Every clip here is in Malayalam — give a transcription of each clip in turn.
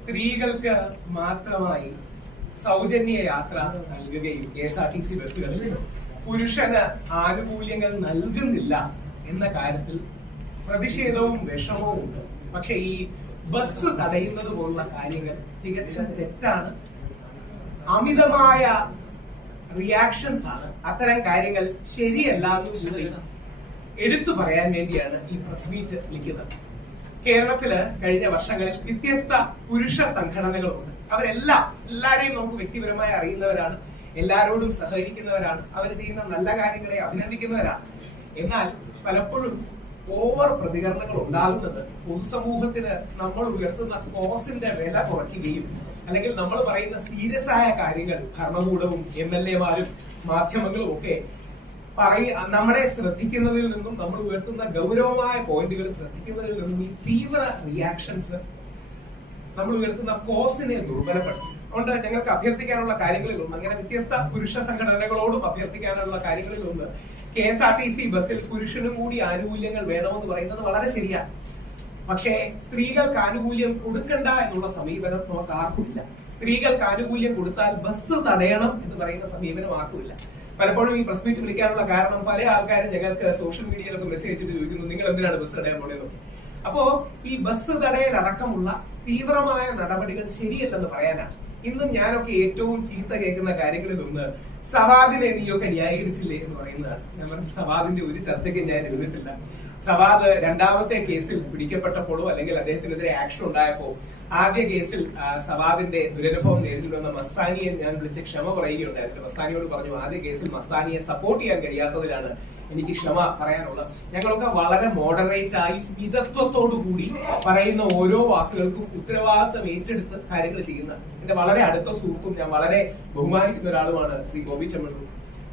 സ്ത്രീകൾക്ക് മാത്രമായി സൗജന്യ യാത്ര നൽകുകയും KSRTC ബസ്സുകളിൽ പുരുഷന് ആനുകൂല്യങ്ങൾ നൽകുന്നില്ല എന്ന കാര്യത്തിൽ പ്രതിഷേധവും വിഷമവും ഉണ്ട്. പക്ഷെ ഈ ബസ് തടയുന്നത് പോലുള്ള കാര്യങ്ങൾ തികച്ചും തെറ്റാണ്, അമിതമായ റിയാക്ഷൻസ് ആണ്. അത്തരം കാര്യങ്ങൾ ശരിയല്ല എന്ന് എടുത്തു പറയാൻ വേണ്ടിയാണ് ഈ പ്രസ് മീറ്റ് വിളിക്കുന്നത്. കേരളത്തില് കഴിഞ്ഞ വർഷങ്ങളിൽ വ്യത്യസ്ത പുരുഷ സംഘടനകളുണ്ട്. എല്ലാരെയും നമുക്ക് വ്യക്തിപരമായി അറിയുന്നവരാണ്, എല്ലാരോടും സഹകരിക്കുന്നവരാണ്, അവർ ചെയ്യുന്ന നല്ല കാര്യങ്ങളെ അഭിനന്ദിക്കുന്നവരാണ്. എന്നാൽ പലപ്പോഴും ഓവർ പ്രതികരണങ്ങൾ ഉണ്ടാകുന്നത് പൊതുസമൂഹത്തിന് നമ്മൾ ഉയർത്തുന്ന കോസിന്റെ വില കുറയ്ക്കുകയും അല്ലെങ്കിൽ നമ്മൾ പറയുന്ന സീരിയസ് ആയ കാര്യങ്ങൾ ഭരണകൂടവും MLA-മാരും മാധ്യമങ്ങളും ഒക്കെ നമ്മളെ ശ്രദ്ധിക്കുന്നതിൽ നിന്നും, നമ്മൾ ഉയർത്തുന്ന ഗൗരവമായ പോയിന്റുകൾ ശ്രദ്ധിക്കുന്നതിൽ നിന്നും ഈ തീവ്ര റിയാക്ഷൻസ് നമ്മൾ ഉയർത്തുന്ന കോസിനെ ദുർബലപ്പെടുത്തും. അതുകൊണ്ട് ഞങ്ങൾക്ക് അഭ്യർത്ഥിക്കാനുള്ള കാര്യങ്ങളിലൊന്ന്, അങ്ങനെ വ്യത്യസ്ത പുരുഷ സംഘടനകളോടും അഭ്യർത്ഥിക്കാനുള്ള കാര്യങ്ങളിലൊന്ന്, KSRTC ബസ്സിൽ പുരുഷനും കൂടി ആനുകൂല്യങ്ങൾ വേണമെന്ന് പറയുന്നത് വളരെ ശരിയാണ്. പക്ഷേ സ്ത്രീകൾക്ക് ആനുകൂല്യം കൊടുക്കണ്ട എന്നുള്ള സമീപനം നമുക്ക് ആർക്കുമില്ല. സ്ത്രീകൾക്ക് ആനുകൂല്യം കൊടുത്താൽ ബസ് തടയണം എന്ന് പറയുന്ന സമീപനം ആർക്കുമില്ല. പലപ്പോഴും ഈ പ്രസ് മീറ്റ് വിളിക്കാനുള്ള കാരണം പല ആൾക്കാരും ഞങ്ങൾക്ക് സോഷ്യൽ മീഡിയയിലൊക്കെ മെസ്സേജ് അയച്ചിട്ട് ചോദിക്കുന്നു, നിങ്ങൾ എന്തിനാണ് ബസ് തടയാൻ പോണെന്ന്. അപ്പോ ഈ ബസ് തടയലടക്കമുള്ള തീവ്രമായ നടപടികൾ ശരിയല്ലെന്ന് പറയാനാണ്. ഇന്നും ഞാനൊക്കെ ഏറ്റവും ചീത്ത കേൾക്കുന്ന കാര്യങ്ങളിൽ ഒന്ന്, സവാദിനെ നീയൊക്കെ ന്യായീകരിച്ചില്ലേ എന്ന് പറയുന്നതാണ്. ഞാൻ പറഞ്ഞ സവാദിന്റെ ഒരു ചർച്ചയ്ക്ക് ഞാൻ എഴുതിയിട്ടില്ല. സവാദ് രണ്ടാമത്തെ കേസിൽ പിടിക്കപ്പെട്ടപ്പോഴോ അല്ലെങ്കിൽ അദ്ദേഹത്തിനെതിരെ ആക്ഷൻ ഉണ്ടായപ്പോ ആദ്യ കേസിൽ സവാദിന്റെ ദുരനുഭവം നേരിടുന്ന മസ്താനിയെ ഞാൻ വിളിച്ച് ക്ഷമ പറയുകയുണ്ടായിരുന്നു. മസ്താനിയോട് പറഞ്ഞു, ആദ്യ കേസിൽ മസ്താനിയെ സപ്പോർട്ട് ചെയ്യാൻ കഴിയാത്തതിലാണ് എനിക്ക് ക്ഷമ പറയാനുള്ളത്. ഞങ്ങളൊക്കെ വളരെ മോഡറേറ്റ് ആയി മിതത്വത്തോടുകൂടി പറയുന്ന ഓരോ വാക്കുകൾക്കും ഉത്തരവാദിത്തം ഏറ്റെടുത്ത് കാര്യങ്ങൾ ചെയ്യുന്ന എന്റെ വളരെ അടുത്ത സുഹൃത്തും ഞാൻ വളരെ ബഹുമാനിക്കുന്ന ഒരാളുമാണ് ശ്രീ ബോബി ചെമ്മണ്ണൂർ.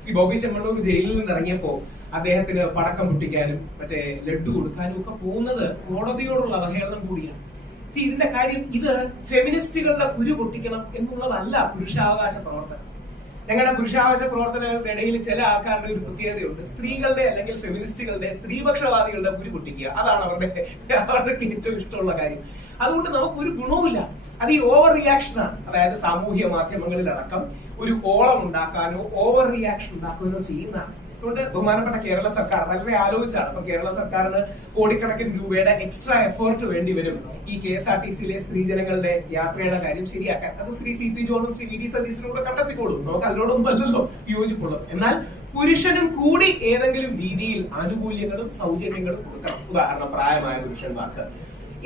ശ്രീ ബോബി ചെമ്മണ്ണൂർ ജയിലിൽ നിന്ന് ഇറങ്ങിയപ്പോ അദ്ദേഹത്തിന് പടക്കം പൊട്ടിക്കാനും മറ്റേ ലഡ്ഡു കൊടുക്കാനും ഒക്കെ പോകുന്നത് കോടതിയോടുള്ള അവഹേളനം കൂടിയാണ്. ഇതിന്റെ കാര്യം, ഇത് ഫെമിനിസ്റ്റുകളുടെ കുരു പൊട്ടിക്കണം എന്നുള്ളതല്ല പുരുഷാവകാശ പ്രവർത്തനം. ഞങ്ങളുടെ പുരുഷാവകാശ പ്രവർത്തനങ്ങളുടെ ഇടയിൽ ചില ആൾക്കാരുടെ ഒരു പ്രത്യേകതയുണ്ട്, സ്ത്രീകളുടെ അല്ലെങ്കിൽ ഫെമിനിസ്റ്റുകളുടെ, സ്ത്രീപക്ഷവാദികളുടെ കുരു പൊട്ടിക്കുക. അതാണ് അവർക്ക് ഏറ്റവും ഇഷ്ടമുള്ള കാര്യം. അതുകൊണ്ട് നമുക്കൊരു ഗുണവുമില്ല. അത് ഈ ഓവർ റിയാക്ഷനാണ്. അതായത് സാമൂഹ്യ മാധ്യമങ്ങളിലടക്കം ഒരു ഓളം ഉണ്ടാക്കാനോ ഓവർ റിയാക്ഷൻ ഉണ്ടാക്കാനോ ചെയ്യുന്നതാണ്. അതുകൊണ്ട് ബഹുമാനപ്പെട്ട കേരള സർക്കാർ വളരെ ആലോചിച്ചാണ്. അപ്പൊ കേരള സർക്കാരിന് കോടിക്കണക്കിന് രൂപയുടെ എക്സ്ട്രാ എഫേർട്ട് വേണ്ടി വരും ഈ KSRTC-യിലെ സ്ത്രീജനങ്ങളുടെ യാത്രയുടെ കാര്യം ശരിയാക്കാൻ. അത് ശ്രീ CP ജോണും ശ്രീ VD സതീശനും കൂടെ കണ്ടെത്തിക്കോളും. നമുക്ക് അതിനോടൊന്നും അല്ലല്ലോ യോജിപ്പുള്ളത്. എന്നാൽ പുരുഷനും കൂടി ഏതെങ്കിലും രീതിയിൽ ആനുകൂല്യങ്ങളും സൗജന്യങ്ങളും കൊടുക്കണം. ഉദാഹരണം, പ്രായമായ പുരുഷന്മാർക്ക്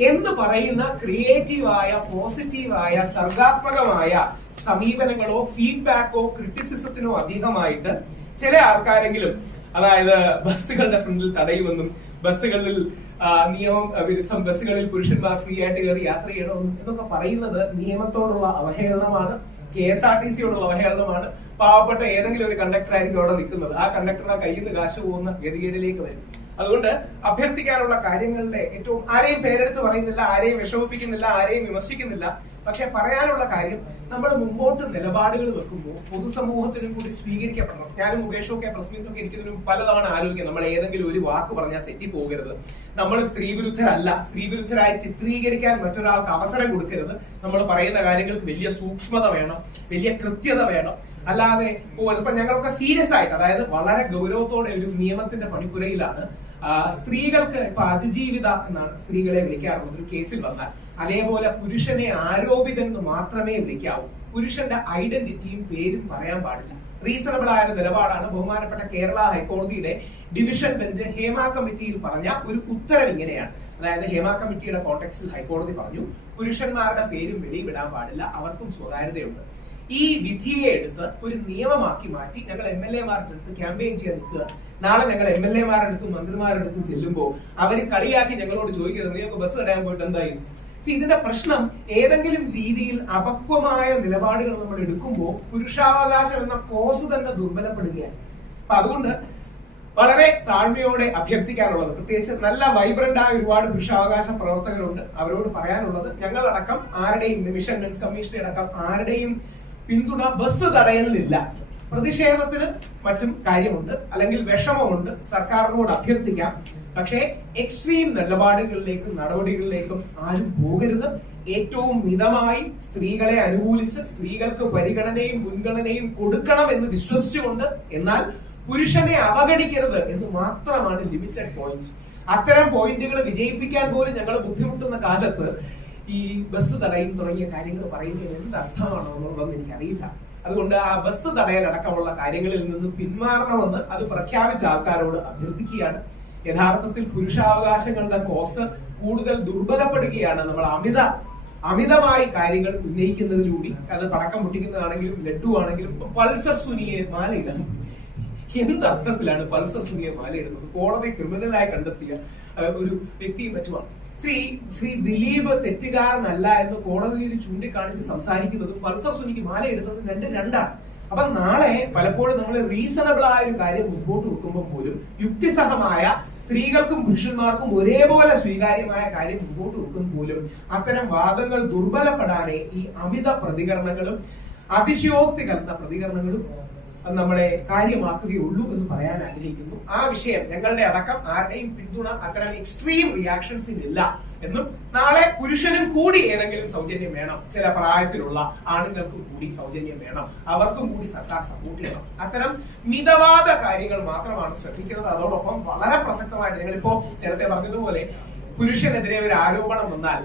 എന്ന് പറയുന്ന ക്രിയേറ്റീവായ, പോസിറ്റീവായ, സർഗാത്മകമായ സമീപനങ്ങളോ ഫീഡ്ബാക്കോ ക്രിറ്റിസിസത്തിനോ അധികമായിട്ട് ചില ആൾക്കാരെങ്കിലും, അതായത് ബസ്സുകളുടെ ഫ്രണ്ടിൽ തടയുമെന്നും ബസ്സുകളിൽ നിയമം വിരുദ്ധം ബസ്സുകളിൽ പുരുഷന്മാർ ഫ്രീ ആയിട്ട് കയറി യാത്ര ചെയ്യണമെന്നും എന്നൊക്കെ പറയുന്നത് നിയമത്തോടുള്ള അവഹേളനമാണ്, KSRTC-യോടുള്ള അവഹേളനമാണ്. പാവപ്പെട്ട ഏതെങ്കിലും ഒരു കണ്ടക്ടർ ആയിരിക്കും അവിടെ നിൽക്കുന്നത്, ആ കണ്ടക്ടറുടെ കയ്യിൽ നിന്ന് കാശ് പോകുന്ന ഗതികേടിലേക്ക് വരും. അതുകൊണ്ട് അഭ്യർത്ഥിക്കാനുള്ള കാര്യങ്ങളുടെ ഏറ്റവും, ആരെയും പേരെടുത്ത് പറയുന്നില്ല, ആരെയും വിഷമിപ്പിക്കുന്നില്ല, ആരെയും വിമർശിക്കുന്നില്ല. പക്ഷെ പറയാനുള്ള കാര്യം, നമ്മൾ മുമ്പോട്ട് നിലപാടുകൾ വെക്കുമ്പോൾ പൊതുസമൂഹത്തിനും കൂടി സ്വീകരിക്കപ്പെടണം. ഞാനും മുകേഷും ഒക്കെ പ്രസ് മീറ്റൊക്കെ ഇരിക്കുന്നതിനും പലതവണ ആലോചിക്കാം, നമ്മൾ ഏതെങ്കിലും ഒരു വാക്ക് പറഞ്ഞാൽ തെറ്റിപ്പോകരുത്, നമ്മൾ സ്ത്രീവിരുദ്ധരല്ല, സ്ത്രീവിരുദ്ധരായി ചിത്രീകരിക്കാൻ മറ്റൊരാൾക്ക് അവസരം കൊടുക്കരുത്, നമ്മൾ പറയുന്ന കാര്യങ്ങൾക്ക് വലിയ സൂക്ഷ്മത വേണം, വലിയ കൃത്യത വേണം. അല്ലാതെ ഇപ്പൊ ഞങ്ങളൊക്കെ സീരിയസ് ആയിട്ട്, അതായത് വളരെ ഗൗരവത്തോടെ ഒരു നിയമത്തിന്റെ പണിപ്പുരയിലാണ്. സ്ത്രീകൾക്ക് ഇപ്പൊ അതിജീവിത എന്നാണ് സ്ത്രീകളെ വിളിക്കാറുള്ളത് ഒരു കേസിൽ വന്നാൽ. അതേപോലെ പുരുഷനെ ആരോപിതൻ എന്ന് മാത്രമേ വിളിക്കാവൂ. പുരുഷന്റെ ഐഡന്റിറ്റിയും പേരും പറയാൻ പാടില്ല. റീസണബിൾ ആയ നിലപാടാണ് ബഹുമാനപ്പെട്ട കേരള ഹൈക്കോടതിയുടെ ഡിവിഷൻ ബെഞ്ച് ഹേമ കമ്മിറ്റിയിൽ പറഞ്ഞ ഒരു ഉത്തരവ് ഇങ്ങനെയാണ്. അതായത് ഹേമ കമ്മിറ്റിയുടെ കോണ്ടെക്സ്റ്റിൽ ഹൈക്കോടതി പറഞ്ഞു, പുരുഷന്മാരുടെ പേരും വെളിവിടാൻ പാടില്ല, അവർക്കും സ്വകാര്യതയുണ്ട്. ഈ വിധിയെ എടുത്ത് ഒരു നിയമമാക്കി മാറ്റി ഞങ്ങൾ MLA-മാരുടെ അടുത്ത് ക്യാമ്പയിൻ ചെയ്യാൻ നിൽക്കുക. നാളെ ഞങ്ങൾ MLA-മാരുടെ അടുത്തും മന്ത്രിമാരുടെ അടുത്തും ചെല്ലുമ്പോൾ അവര് കളിയാക്കി ഞങ്ങളോട് ചോദിക്കരുത്, നിങ്ങൾക്ക് ബസ് തടയാൻ പോയിട്ട് എന്തായി. ഇതിന്റെ പ്രശ്നം, ഏതെങ്കിലും രീതിയിൽ അപക്വമായ നിലപാടുകൾ നമ്മൾ എടുക്കുമ്പോൾ പുരുഷാവകാശം എന്ന കോസ് തന്നെ ദുർബലപ്പെടുകയാണ്. അപ്പൊ അതുകൊണ്ട് വളരെ താഴ്മയോടെ അഭ്യർത്ഥിക്കാനുള്ളത്, പ്രത്യേകിച്ച് നല്ല വൈബ്രന്റ് ആയ ഒരുപാട് പുരുഷാവകാശ പ്രവർത്തകരുണ്ട്, അവരോട് പറയാനുള്ളത്, ഞങ്ങളടക്കം ആരുടെയും, മിഷൻ മെൻസ് കമ്മീഷനെ അടക്കം ആരുടെയും പിന്തുണ ബസ് തടയലില്ല. പ്രതിഷേധത്തിന് മറ്റും കാര്യമുണ്ട്, അല്ലെങ്കിൽ വിഷമമുണ്ട്, സർക്കാരിനോട് അഭ്യർത്ഥിക്കാം. പക്ഷേ എക്സ്ട്രീം നിലപാടുകളിലേക്കും നടപടികളിലേക്കും ആരും പോകരുത്. ഏറ്റവും മിതമായി സ്ത്രീകളെ അനുകൂലിച്ച് സ്ത്രീകൾക്ക് പരിഗണനയും മുൻഗണനയും കൊടുക്കണം എന്ന് വിശ്വസിച്ചുകൊണ്ട്, എന്നാൽ പുരുഷനെ അവഗണിക്കരുത് എന്ന് മാത്രമാണ് ലിമിറ്റഡ് പോയിന്റ്സ്. അത്തരം പോയിന്റുകൾ വിജയിപ്പിക്കാൻ പോലും ഞങ്ങൾ ബുദ്ധിമുട്ടുന്ന കാലത്ത് ഈ ബസ് തടയും തുടങ്ങിയ കാര്യങ്ങൾ പറയുന്നത് എന്ത് അർത്ഥമാണോ എന്നുള്ളതെന്ന് എനിക്കറിയില്ല. അതുകൊണ്ട് ആ ബസ് തടയലടക്കമുള്ള കാര്യങ്ങളിൽ നിന്ന് പിന്മാറണമെന്ന് അത് പ്രഖ്യാപിച്ച ആൾക്കാരോട് അഭ്യർത്ഥിക്കുകയാണ്. യഥാർത്ഥത്തിൽ പുരുഷാവകാശങ്ങളുടെ കോസ് കൂടുതൽ ദുർബലപ്പെടുകയാണ് നമ്മൾ അമിതമായി കാര്യങ്ങൾ ഉന്നയിക്കുന്നതിലൂടെ. അത് പടക്കം പൊട്ടിക്കുന്നതാണെങ്കിലും ലഡു ആണെങ്കിലും പൾസർ സുനിയെ മാലയിടാൻ എന്ത് അർത്ഥത്തിലാണ് പൾസർ സുനിയെ മാലയിടുന്നത്? കോടതി ക്രിമിനലായി കണ്ടെത്തിയ ഒരു വ്യക്തിയെ പറ്റുമാണ്. ശ്രീ ദിലീപ് തെറ്റുകാരനല്ല എന്ന് കോടതിയിൽ ചൂണ്ടിക്കാണിച്ച് സംസാരിക്കുന്നതും പൾസർ സുനിക്ക് മാലയിടുന്നതും രണ്ടാണ്. അപ്പൊ നാളെ പലപ്പോഴും നമ്മൾ റീസണബിൾ ആയ ഒരു കാര്യം മുമ്പോട്ട് വെക്കുമ്പോൾ പോലും യുക്തിസഹമായ സ്ത്രീകൾക്കും പുരുഷന്മാർക്കും ഒരേപോലെ സ്വീകാര്യമായ കാര്യം മുമ്പോട്ട് വെക്കുമ്പോൾ പോലും അത്തരം വാദങ്ങൾ ദുർബലപ്പെടാനേ ഈ അമിത പ്രതികരണങ്ങളും അതിശയോക്തി കലർന്ന പ്രതികരണങ്ങളും നമ്മളെ കാര്യമാക്കുകയുള്ളൂ എന്ന് പറയാൻ ആഗ്രഹിക്കുന്നു. ആ വിഷയം ഞങ്ങളുടെ അടക്കം ആരുടെയും പിന്തുണ അത്തരം എക്സ്ട്രീം റിയാക്ഷൻസിനില്ല എന്നും നാളെ പുരുഷനും കൂടി ഏതെങ്കിലും സൗജന്യം വേണം, ചില പ്രായത്തിലുള്ള ആണുങ്ങൾക്കും കൂടി സൗജന്യം വേണം, അവർക്കും കൂടി സർക്കാർ സപ്പോർട്ട് ചെയ്യണം, അത്തരം മിതവാദ കാര്യങ്ങൾ മാത്രമാണ് ശ്രദ്ധിക്കുന്നത്. അതോടൊപ്പം വളരെ പ്രസക്തമായിട്ട് ഞങ്ങളിപ്പോ നേരത്തെ പറഞ്ഞതുപോലെ പുരുഷനെതിരെ ഒരു ആരോപണം വന്നാൽ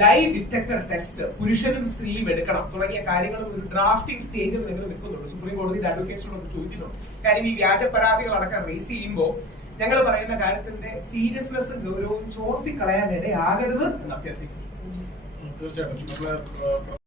ലൈ ഡിറ്റക്ടർ ടെസ്റ്റ് പുരുഷനും സ്ത്രീയും എടുക്കണം തുടങ്ങിയ കാര്യങ്ങൾ ഒരു ഡ്രാഫ്റ്റിംഗ് സ്റ്റേജിൽ നിങ്ങൾ നിൽക്കുന്നുണ്ട്. സുപ്രീം കോടതിയുടെ അഡ്വക്കേറ്റ്സിനോട് ചോദിക്കുന്നു. കാര്യം ഈ വ്യാജ പരാതികൾ അടക്കം റേസ് ചെയ്യുമ്പോൾ ഞങ്ങൾ പറയുന്ന കാര്യത്തിന്റെ സീരിയസ്നെസ്സും ഗൗരവവും ചോർത്തിക്കളയാൻ ഇടയാകരുത് എന്ന് അഭ്യർത്ഥിക്കുന്നു. തീർച്ചയായിട്ടും